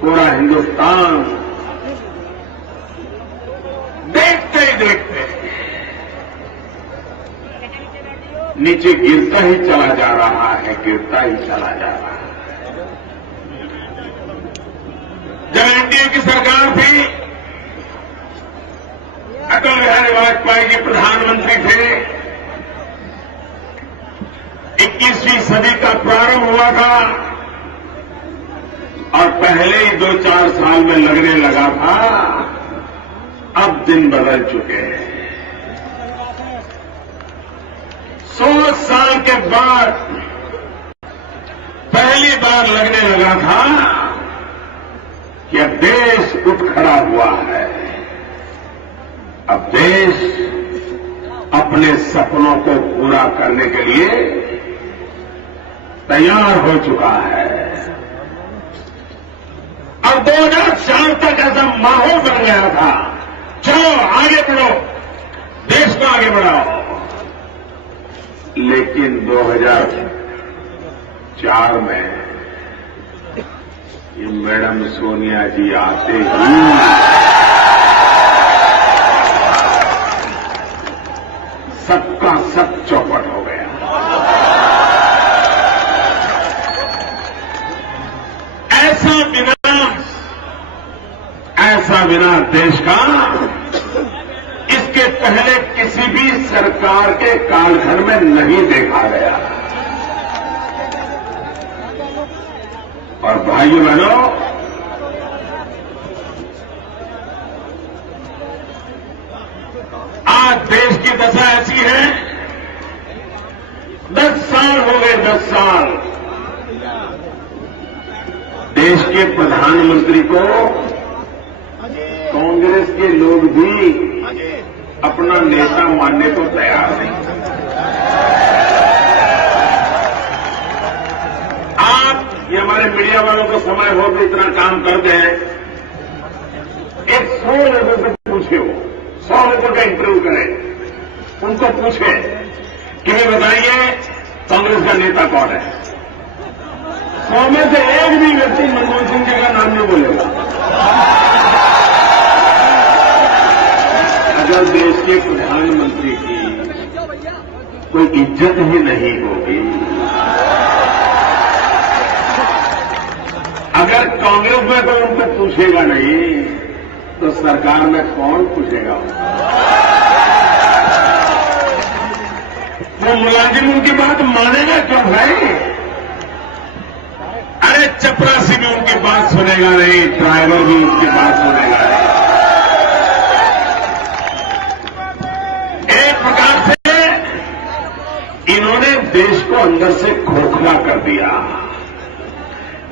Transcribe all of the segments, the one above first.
पूरा हिंदुस्तान देखते ही देखते नीचे गिरता ही चला जा रहा है, गिरता ही चला जा रहा है। जब एनडीए की सरकार थी, अटल बिहारी वाजपेयी जी प्रधानमंत्री थे, 21वीं सदी का प्रारंभ हुआ था और पहले ही 2-4 साल में लगने लगा था, अब दिन बदल चुके हैं। 100 साल के बाद पहली बार लगने लगा था कि अब देश उठ खड़ा हुआ है। अब देश अपने सपनों को पूरा करने के लिए तैयार हो चुका है। अब 2004 तक ऐसा माहौल बन गया था, चलो आगे बढ़ो, देश को आगे बढ़ाओ। लेकिन 2004 में ये मैडम सोनिया जी आते ही सबका सब चौपट हो गया। ऐसा बिना देश का इसके पहले किसी भी सरकार के कालखंड में नहीं देखा गया। और भाइयों बहनों, आज देश की दशा ऐसी है, 10 साल हो गए, 10 साल देश के प्रधानमंत्री को कांग्रेस के लोग भी अपना नेता मानने को तैयार नहीं। आप ये हमारे मीडिया वालों को समय हो तो इतना काम कर दें, एक 100 लोगों से पूछे, वो 100 लोगों का इंटरव्यू करें, उनको पूछे कि वे बताइए कांग्रेस का नेता कौन है। 100 में से एक भी व्यक्ति मनमोहन सिंह जी का नाम नहीं बोलेगा। अगर देश के प्रधानमंत्री की कोई इज्जत ही नहीं होगी, अगर कांग्रेस में कोई उनको पूछेगा नहीं, तो सरकार में कौन पूछेगा? वो मुलाजिम उनकी बात मानेगा क्यों भाई? अरे चपरासी भी उनकी बात सुनेगा नहीं, ड्राइवर भी उनकी बात सुनेगा नहीं। एक प्रकार से इन्होंने देश को अंदर से खोखला कर दिया,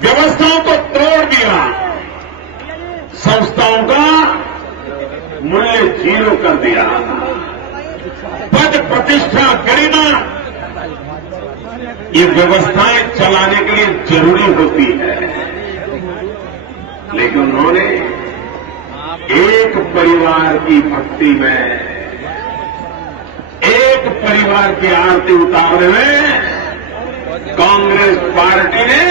व्यवस्थाओं को तोड़ दिया, संस्थाओं का मूल्य 0 कर दिया। पद प्रतिष्ठा गरिमा ये व्यवस्थाएं चलाने के लिए जरूरी होती है, लेकिन उन्होंने एक परिवार की भक्ति में, एक परिवार की आरती उतारने में कांग्रेस पार्टी ने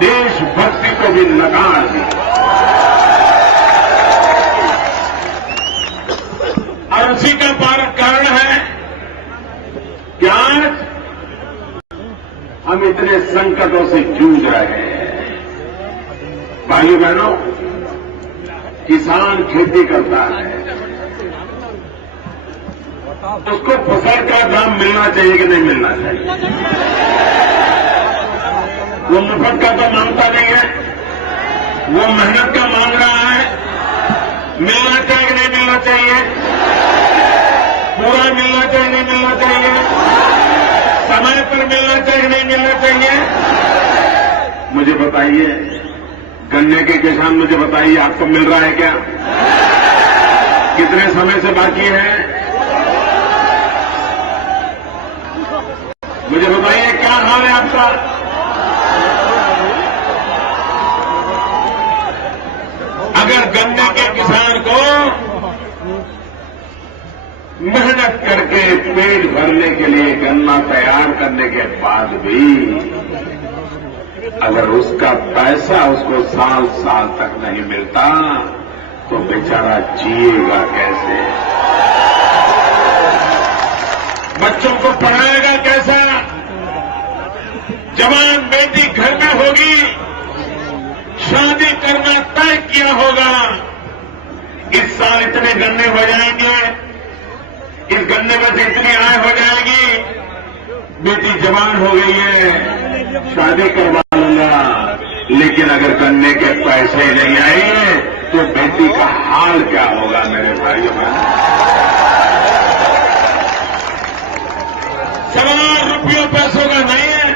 देशभक्ति को भी नकार दी। और उसी का कारण है कि आज हम इतने संकटों से जूझ रहे हैं। भाइयों बहनों, किसान खेती करता है, उसको फसल का दाम मिलना चाहिए कि नहीं मिलना चाहिए? वो मुफ्त का तो मांगता नहीं है, वो मेहनत का मांग रहा है। मिलना चाहिए कि नहीं मिलना चाहिए? पूरा मिलना चाहिए नहीं मिलना चाहिए? समय पर मिलना चाहिए नहीं मिलना चाहिए? मुझे बताइए, गन्ने के किसान मुझे बताइए, आपको मिल रहा है क्या? कितने समय से बाकी है? मुझे बताइए क्या हाल है आपका? अगर गन्ने के किसान को मेहनत करके पेट भरने के लिए गन्ना तैयार करने के बाद भी अगर उसका पैसा उसको साल साल तक नहीं मिलता तो बेचारा जिएगा कैसे, बच्चों को पढ़ाएगा कैसा, जवान बेटी घर में होगी, शादी करना तय किया होगा, इस साल इतने गन्ने हो जाएंगे, इस गन्ने में से इतनी आय हो जाएगी, बेटी जवान हो गई है, शादी करवा लूंगा, लेकिन अगर गन्ने के पैसे नहीं आएंगे तो बेटी का हाल क्या होगा मेरे भाइयों बहनों। सवाल रुपयों पैसों का नहीं है,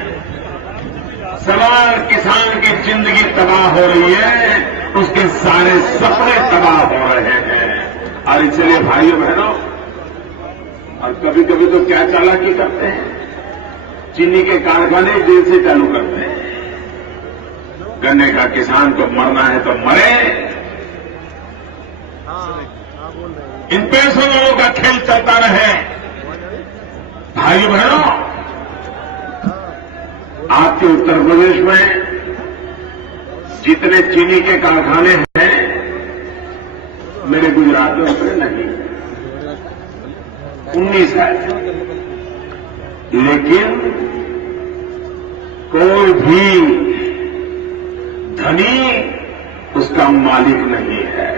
सवाल किसान की जिंदगी तबाह हो रही है, उसके सारे सपने तबाह हो रहे हैं। और इसलिए भाइयों बहनों, और कभी कभी तो क्या चालाकी करते हैं, चीनी के कारखाने देर से चालू करते हैं, गन्ने का किसान को मरना है तो मरे, इन पैसों वालों का खेल चलता रहे। भाइयों बहनों, आपके उत्तर प्रदेश में जितने चीनी के कारखाने हैं, मेरे गुजरात में उतने नहीं, 19 है, लेकिन कोई भी धनी उसका मालिक नहीं है।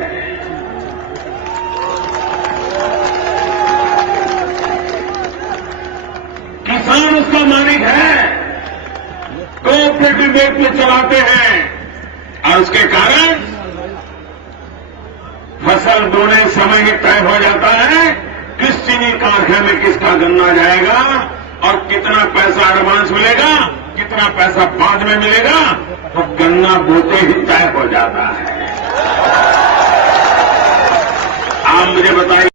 किसान उसका मालिक है, कोऑपरेटिव बैंक में चलाते हैं, और उसके कारण फसल बोने समय ही तय हो जाता है किस चीनी कारखाने में किसका गन्ना जाएगा और कितना पैसा एडवांस मिलेगा, कितना पैसा बाद में मिलेगा, तो गन्ना बोते ही तय हो जाता है। आप मुझे बताइए,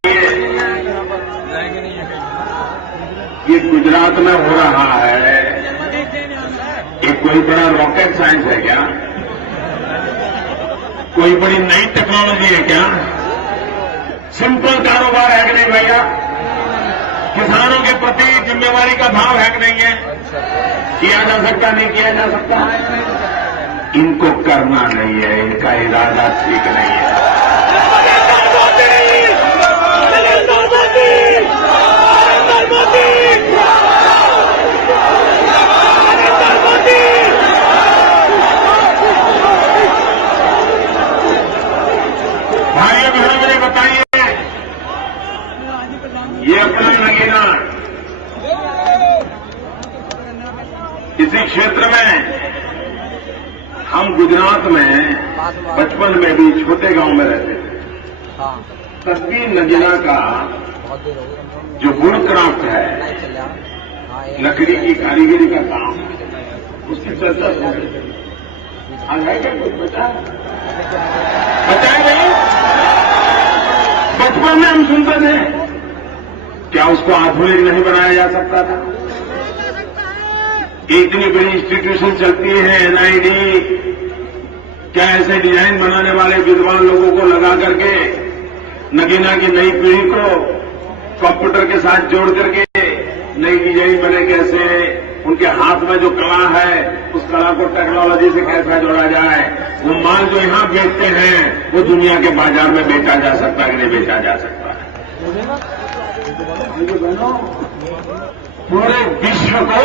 ये गुजरात में हो रहा है, ये कोई बड़ा रॉकेट साइंस है क्या, कोई बड़ी नई टेक्नोलॉजी है क्या, सिंपल कारोबार है कि नहीं भैया, किसानों के प्रति जिम्मेवारी का भाव है कि नहीं है, किया जा सकता नहीं किया जा सकता, इनको करना नहीं है, इनका इरादा ठीक नहीं है। भाइयों बहनों, मुझे बताइए, ये अपना नगीना इसी क्षेत्र में, हम गुजरात में बचपन में भी छोटे गांव में रहते थे, तब भी नगीना का जो वुड क्राफ्ट है, लकड़ी की कारीगरी का काम, उसकी चर्चा हो रही है। आज है क्या कुछ बचा नहीं? बचपन में हम सुनते थे, क्या उसको आधुनिक नहीं बनाया जा सकता था? इतनी बड़ी इंस्टीट्यूशन चलती है एनआईडी, क्या ऐसे डिजाइन बनाने वाले विद्वान लोगों को लगा करके नगीना की नई पीढ़ी को कंप्यूटर के साथ जोड़ करके नई डिजाइन बने कैसे, उनके हाथ में जो कला है उस कला को टेक्नोलॉजी से कैसे जोड़ा जाए, वो माल जो यहां बेचते हैं वो दुनिया के बाजार में बेचा जा सकता है कि नहीं बेचा जा सकता है। पूरे विश्व को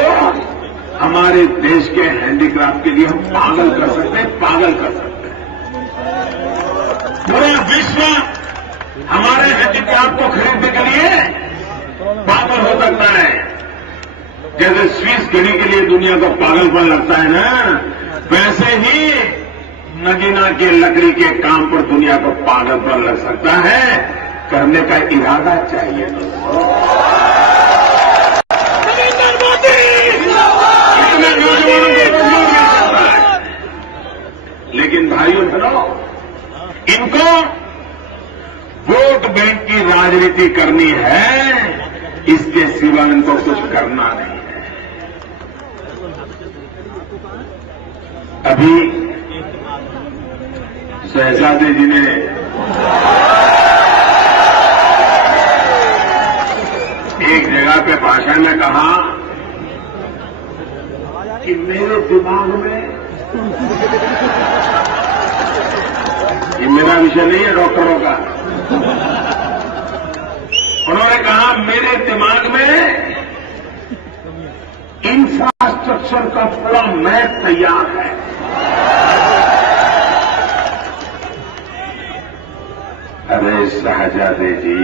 हमारे देश के हैंडीक्राफ्ट के लिए हम पागल कर सकते हैं, पागल कर सकते हैं। पूरा विश्व हमारे हैंडीक्राफ्ट को खरीदने के लिए पागल हो सकता है। जैसे स्विस घड़ी के लिए दुनिया को पागलपन लगता है ना, वैसे ही नगीना के लकड़ी के काम पर दुनिया को पागलपन लग सकता है। करने का इरादा चाहिए दोस्तों। लेकिन भाइयों बहनों, इनको वोट बैंक की राजनीति करनी है, इसके सिवा इनको कुछ करना नहीं है। अभी शहजादे जी ने एक जगह पे भाषण में कहा कि मेरे दिमाग में ये मेरा विषय नहीं है, डॉक्टरों का। उन्होंने कहा मेरे दिमाग में इंफ्रास्ट्रक्चर का पूरा मैप तैयार है। अरे शहजादे जी,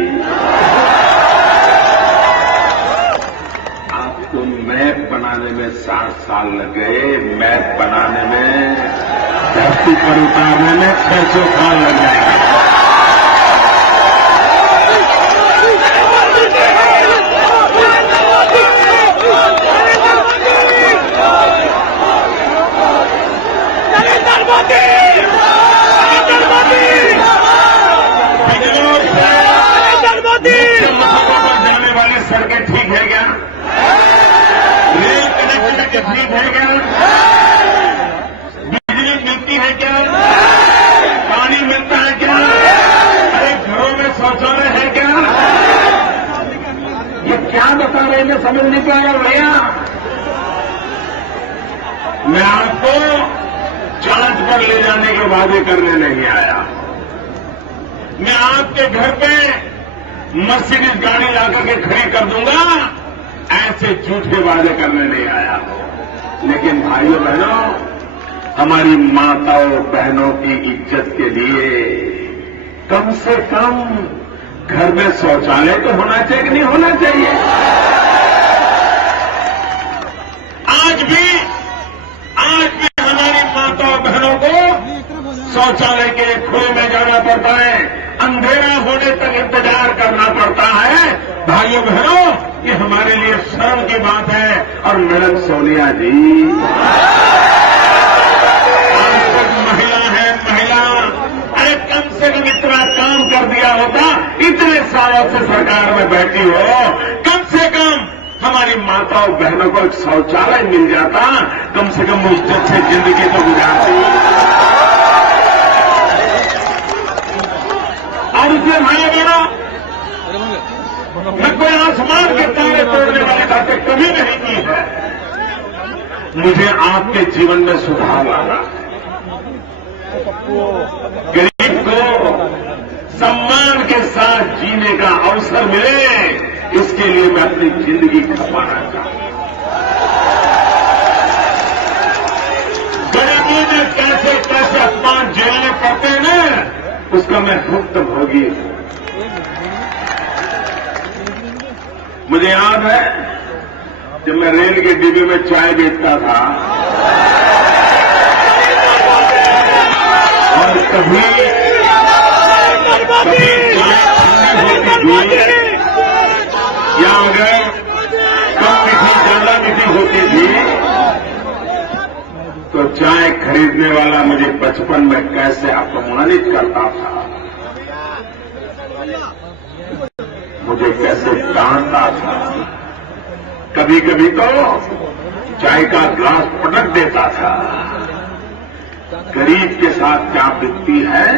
आपको मैप बनाने में 60 साल लग गए, मैप बनाने में धरती पर उतारने में 600 साल लग जाएंगे। जाने वाली सड़कें ठीक है क्या? रेल कनेक्टिविटी ठीक है क्या? बिजली मिलती है क्या? पानी मिलता है क्या? अरे घरों में शौचालय है क्या? ये क्या बता रहे हैं, समझ नहीं पा रहा भैया। मैं आपको जांच पर ले जाने के वादे करने नहीं आया। मैं आपके घर पे मर्सिडीज गाड़ी लाकर के खड़ी कर दूंगा, ऐसे झूठे वादे करने नहीं आया। लेकिन भाइयों बहनों, हमारी माताओं बहनों की इज्जत के लिए कम से कम घर में शौचालय तो होना चाहिए कि नहीं होना चाहिए? आज भी हमारी माताओं बहनों को शौचालय के लिए खुले में जाना पड़ता है, अंधेरा होने तक इंतजार करना पड़ता है। भाइयों बहनों, ये हमारे लिए शर्म की बात है। और मैडम सोनिया जी आज तक महिला है, महिला, अरे कम से कम इतना काम कर दिया होता, इतने सालों से सरकार में बैठी हो, कम से कम हमारी माताओं बहनों को एक शौचालय मिल जाता, कम से कम इज्जत से जिंदगी तो गुजारती। और इसलिए भाई बहनों, मैं कोई आसमान के तारे तोड़ने वाली बातें कभी नहीं की है। मुझे आपके जीवन में सुधार लाना, गरीब को सम्मान के साथ जीने का अवसर मिले, इसके लिए मैं अपनी जिंदगी खपाना चाहता हूं। गरीबी में कैसे कैसे अपमान झेलने पड़ते हैं ना, उसका मैं भुक्तभोगी हूं। मुझे याद है जब मैं रेल के डिब्बे में चाय बेचता था और कभी चाय ठंडी होती थी या अगर कम मीठी ज्यादा मीठी होती थी तो चाय खरीदने वाला मुझे बचपन में कैसे अपमानित करता था, मुझे कैसे डांटता था, कभी कभी तो चाय का ग्लास पटक देता था। गरीब के साथ क्या बीतती है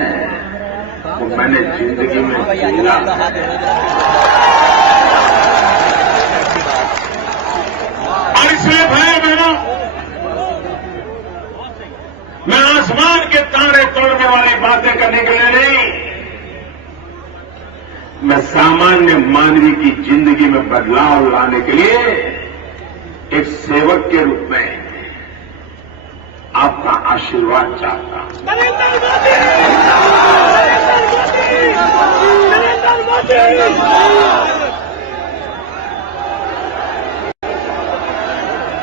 वो मैंने जिंदगी में झेला। और इसलिए भाई बहनों, मैं आसमान के तारे तोड़ने वाली बातें करने के लिए नहीं, मैं सामान्य मानवी की जिंदगी में बदलाव लाने के लिए एक सेवक के रूप में आपका आशीर्वाद चाहता हूं।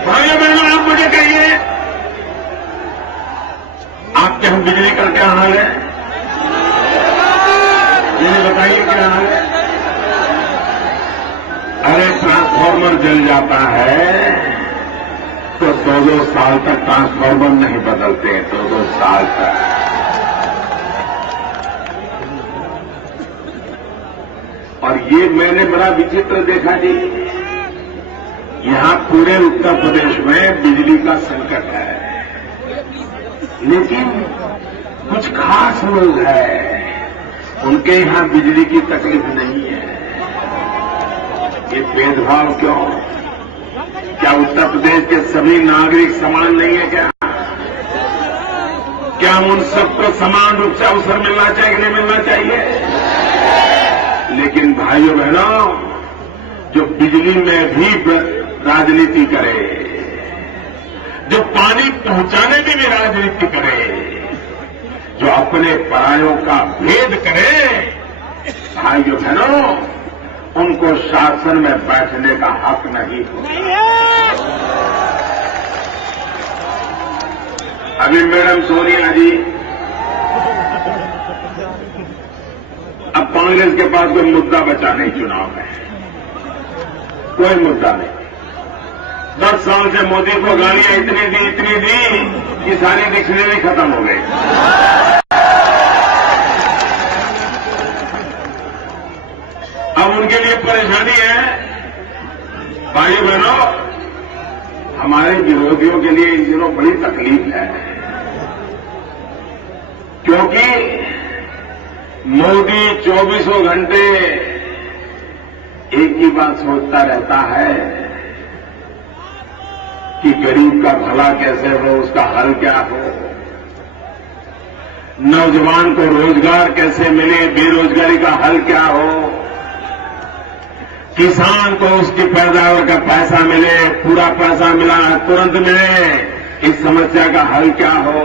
भाइयों बहनों, आप मुझे कहिए, आपके हम बिजली का क्या हाल है? ये बताइए क्या हाल है? अरे ट्रांसफार्मर जल जाता है तो 2-2 साल तक ट्रांसफार्मर नहीं बदलते हैं, 2-2 साल तक। और ये मैंने बड़ा विचित्र देखा जी, यहां पूरे उत्तर प्रदेश में बिजली का संकट है, लेकिन कुछ खास लोग हैं, उनके यहां बिजली की तकलीफ नहीं है। ये भेदभाव क्यों? क्या उत्तर प्रदेश के सभी नागरिक समान नहीं है क्या? क्या उन सबको समान रूप से अवसर मिलना चाहिए कि नहीं मिलना चाहिए? लेकिन भाइयों बहनों, जो बिजली में भी राजनीति करे, जो पानी पहुंचाने में भी राजनीति करे, जो अपने परायों का भेद करे, भाइयों बहनों, उनको शासन में बैठने का हक नहीं होता। अभी मैडम सोनिया जी, अब कांग्रेस के पास कोई मुद्दा बचा नहीं चुनाव में, कोई मुद्दा नहीं। 10 साल से मोदी को गालियां इतनी दी कि सारी डिक्शनरी खत्म हो गई। अब उनके लिए परेशानी है। भाई बहनों, हमारे विरोधियों के लिए इन दिनों बड़ी तकलीफ है, क्योंकि मोदी 24 घंटे एक ही बात सोचता रहता है कि गरीब का भला कैसे हो, उसका हल क्या हो, नौजवान को रोजगार कैसे मिले, बेरोजगारी का हल क्या हो, किसान को उसकी पैदावार का पैसा मिले, पूरा पैसा मिला तुरंत मिले, इस समस्या का हल क्या हो,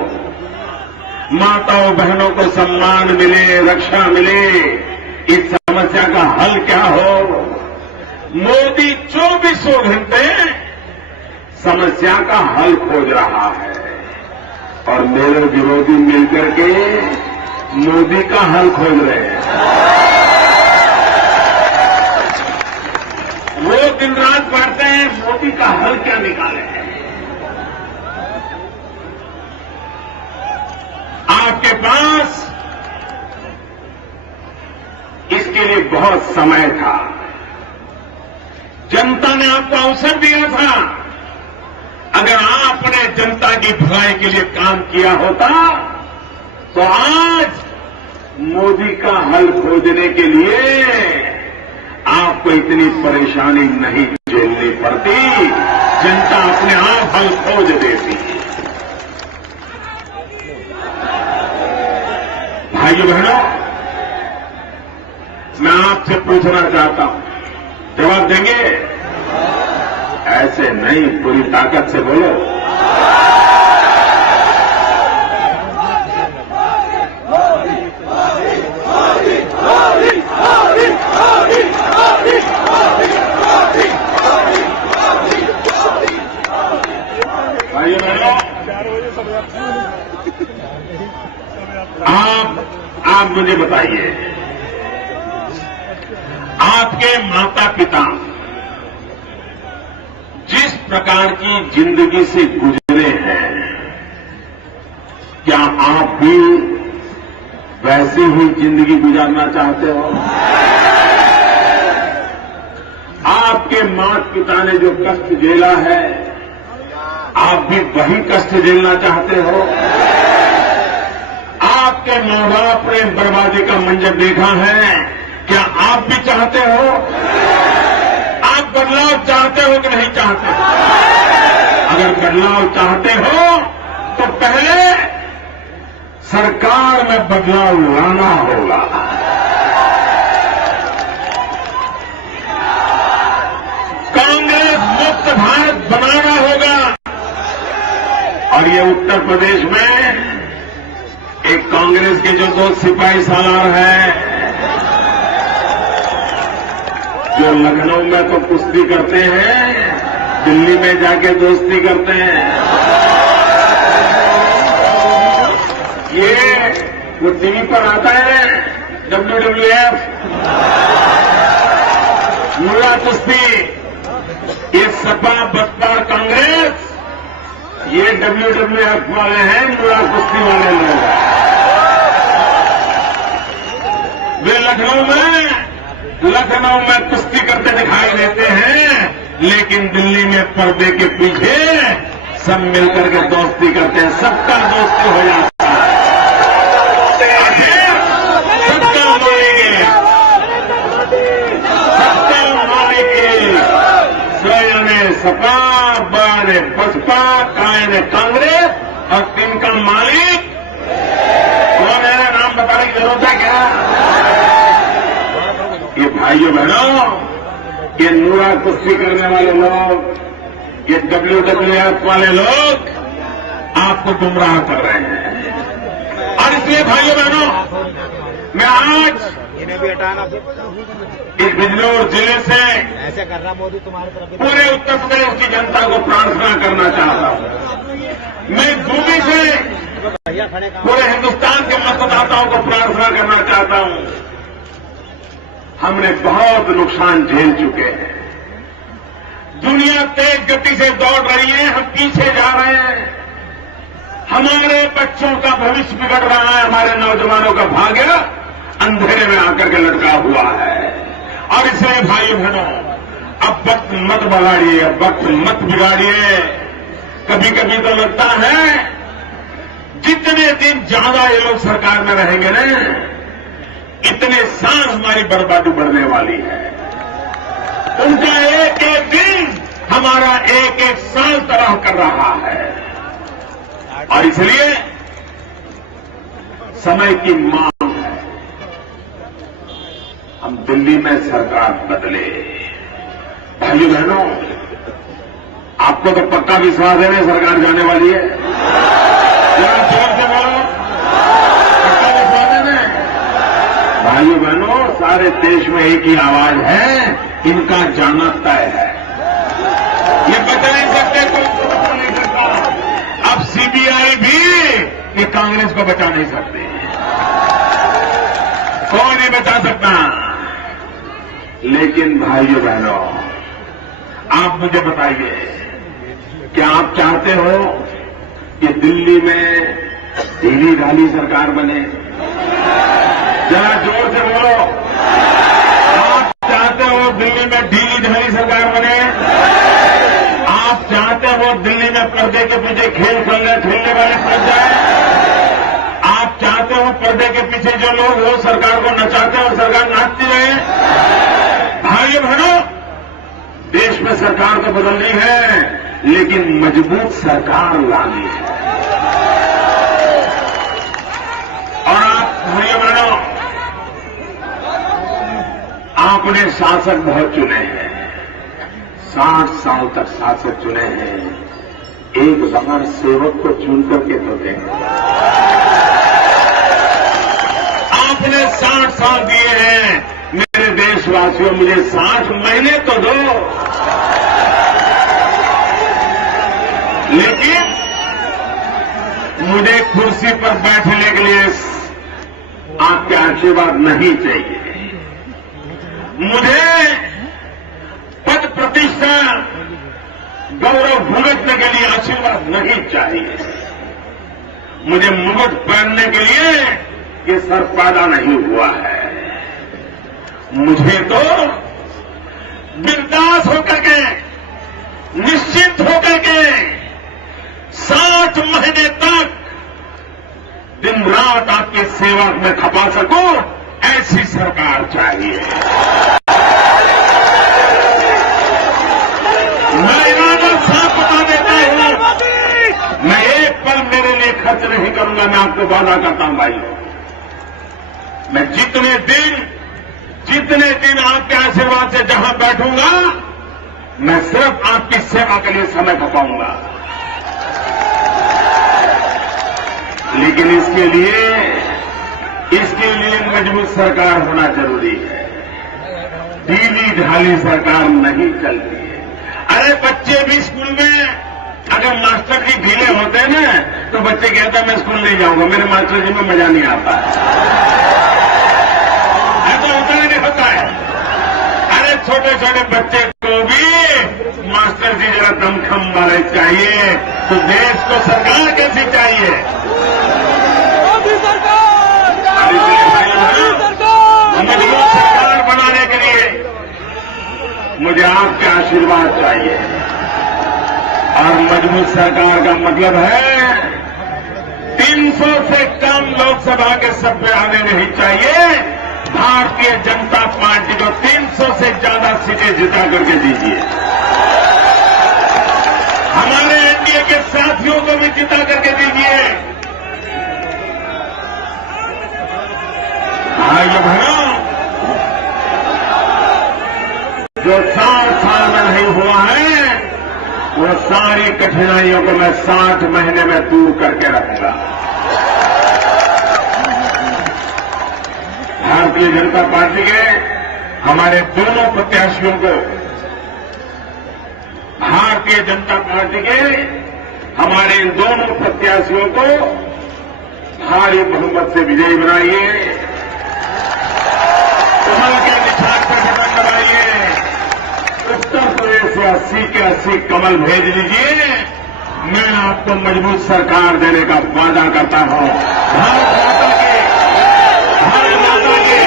माताओं बहनों को सम्मान मिले, रक्षा मिले, इस समस्या का हल क्या हो। मोदी 24 घंटे समस्या का हल खोज रहा है और मेरे विरोधी मिलकर के मोदी का हल खोज रहे हैं। वो दिन रात पढ़ते हैं मोदी का हल क्या निकाले। आपके पास इसके लिए बहुत समय था, जनता ने आपको अवसर दिया था। अगर आपने जनता की भलाई के लिए काम किया होता तो आज मोदी का हल खोजने के लिए आपको इतनी परेशानी नहीं झेलनी पड़ती, जनता अपने आप हल खोज देती। भाइयों बहनों, मैं आपसे पूछना चाहता हूं, जवाब देंगे? ऐसे नहीं, पूरी ताकत से बोलो। भाइयों बहनों, आप मुझे बताइए, आपके माता पिता जिस प्रकार की जिंदगी से गुजरे हैं, क्या आप भी वैसी ही जिंदगी गुजारना चाहते हो? आपके माता पिता ने जो कष्ट झेला है, आप भी वही कष्ट झेलना चाहते हो? आपके मां बाप ने बर्बादी का मंजर देखा है, क्या आप भी चाहते हो? आप बदलाव चाहते हो कि नहीं चाहते? अगर बदलाव चाहते हो तो पहले सरकार में बदलाव लाना होगा। कांग्रेस मुक्त भारत बनाना होगा। और ये उत्तर प्रदेश में एक कांग्रेस के जो 2 सिपाही सालार हैं, जो लखनऊ में तो कुश्ती करते हैं, दिल्ली में जाके दोस्ती करते हैं। ये वो टीवी पर आता है WWF, मुल्ला कुश्ती, ये सपा बसपा कांग्रेस, ये WWF वाले हैं, मुल्ला कुश्ती वाले लोग। वे लखनऊ में कुश्ती करते दिखाई देते हैं, लेकिन दिल्ली में पर्दे के पीछे सब मिलकर के दोस्ती करते हैं, सबका दोस्ती हो जाता है। सबका मारेंगे, सोया ने सपा, बा ने बसपा, काय ने कांग्रेस, और इनका मालिक की जरूरत है क्या? ये भाइयों बहनों, ये नूरा कुश्ती करने वाले लोग, ये WWF वाले लोग आपको गुमराह कर रहे हैं। और इसलिए भाइयों बहनों, मैं आज इन्हें भी हटाना। इस बिजनौर जिले से ऐसे कर रहा मोदी तुम्हारी तरफ। पूरे उत्तर प्रदेश की जनता को प्रार्थना करना चाहता हूं। मैं दूरी से भैया खड़े काम पूरे हिंदुस्तान के मतदाताओं को प्रार्थना करना चाहता हूं। हमने बहुत नुकसान झेल चुके हैं। दुनिया तेज गति से दौड़ रही है, हम पीछे जा रहे हैं। हमारे बच्चों का भविष्य बिगड़ रहा है, हमारे नौजवानों का भाग्य अंधेरे में आकर के लटका हुआ है। और इसलिए भाई बहनों, अब वक्त मत बगाड़िए, अब वक्त मत बिगाड़िए। कभी कभी तो लगता है जितने दिन ज्यादा ये लोग सरकार में रहेंगे ना, इतने साल हमारी बर्बादी बढ़ने वाली है। उनका एक एक दिन हमारा एक एक साल तबाह कर रहा है। और इसलिए समय की मांग है, हम दिल्ली में सरकार बदले। भाइयों बहनों, आपको तो पक्का विश्वास है ना सरकार जाने वाली है? जरा जोर से बोलो, पक्का विश्वास है ना? भाइयों बहनों, सारे देश में एक ही आवाज है, इनका जाना तय है। ये बचा नहीं सकते, कोई बचा नहीं सकता। अब सीबीआई भी ये कांग्रेस को बचा नहीं सकते, कोई नहीं बचा सकता। लेकिन भाइयों बहनों, आप मुझे बताइए, क्या आप चाहते हो कि दिल्ली में ढीली ढाली सरकार बने? जरा जोर से बोलो, आप चाहते हो दिल्ली में ढीली ढाली सरकार बने? आप चाहते हो दिल्ली में पर्दे के पीछे खेल खेलने वाले पड़ जाए? आप चाहते हो पर्दे के पीछे जो लोग वो सरकार को नचाते हैं और सरकार नाचती रहे? भाइयों बहनों, देश में सरकार तो बदलनी है, लेकिन मजबूत सरकार लानी है। और आप भाइयों बहनों, आपने शासक बहुत चुने हैं, 60 साल तक शासक चुने हैं। एक बार सेवक को चुन करके तो दें। आपने 60 साल दिए हैं, मेरे देशवासियों, मुझे 60 महीने तो दो। लेकिन मुझे कुर्सी पर बैठने के लिए आपके आशीर्वाद नहीं चाहिए। मुझे पद प्रतिष्ठा गौरव भुगतने के लिए आशीर्वाद नहीं चाहिए। मुझे मुकुट पहनने के लिए ये सर पैदा नहीं हुआ है। मुझे तो बिंदास होकर के, निश्चिंत होकर के 60 महीने तक दिन रात आपकी सेवा में खपा सकूं, ऐसी सरकार चाहिए। मैं इरादा साफ बता देता हूं, मैं एक पल मेरे लिए खर्च नहीं करूंगा। मैं आपको वादा करता हूं भाइयों, मैं जितने दिन आपके आशीर्वाद से जहां बैठूंगा, मैं सिर्फ आपकी सेवा के लिए समय खपाऊंगा। लेकिन इसके लिए मजबूत सरकार होना जरूरी है। ढीली ढाली सरकार नहीं चलती है। अरे बच्चे भी स्कूल में अगर मास्टर जी ढीले होते हैं ना, तो बच्चे कहते हैं मैं स्कूल नहीं जाऊंगा, मेरे मास्टर जी में मजा नहीं आता है। ऐसा होता ही नहीं होता है। अरे छोटे छोटे बच्चे को भी मास्टर जी जरा दमखम वाले चाहिए, तो देश को सरकार कैसी चाहिए? मजबूत सरकार बनाने के लिए मुझे आपके आशीर्वाद चाहिए। और मजबूत सरकार का मतलब है 300 से कम लोकसभा के सभ्य आने नहीं चाहिए। भारतीय जनता पार्टी को 300 से ज्यादा सीटें जिता करके दीजिए। हमारे एनडीए के साथियों को भी जिता करके दीजिए। सारी कठिनाइयों को मैं 60 महीने में दूर करके रखूंगा। भारतीय जनता पार्टी के हमारे दोनों प्रत्याशियों को, भारतीय जनता पार्टी के हमारे इन दोनों प्रत्याशियों को भारी बहुमत से विजयी बनाइए। कमल के निशान पर बटन दबाइए। उत्तर प्रदेश से 80 के 80 कमल भेज दीजिए। मैं आपको मजबूत सरकार देने का वादा करता हूं। भारत माता के, भारत माता के।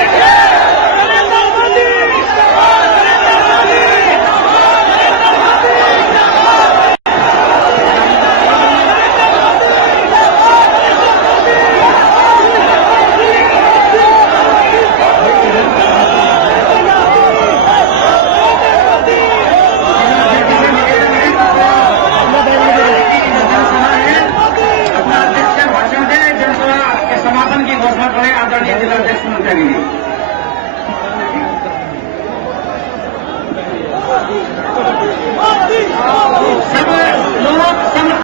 समापन की घोषणा करें आदरणीय जिलाध्यक्ष मुखिया जी। समय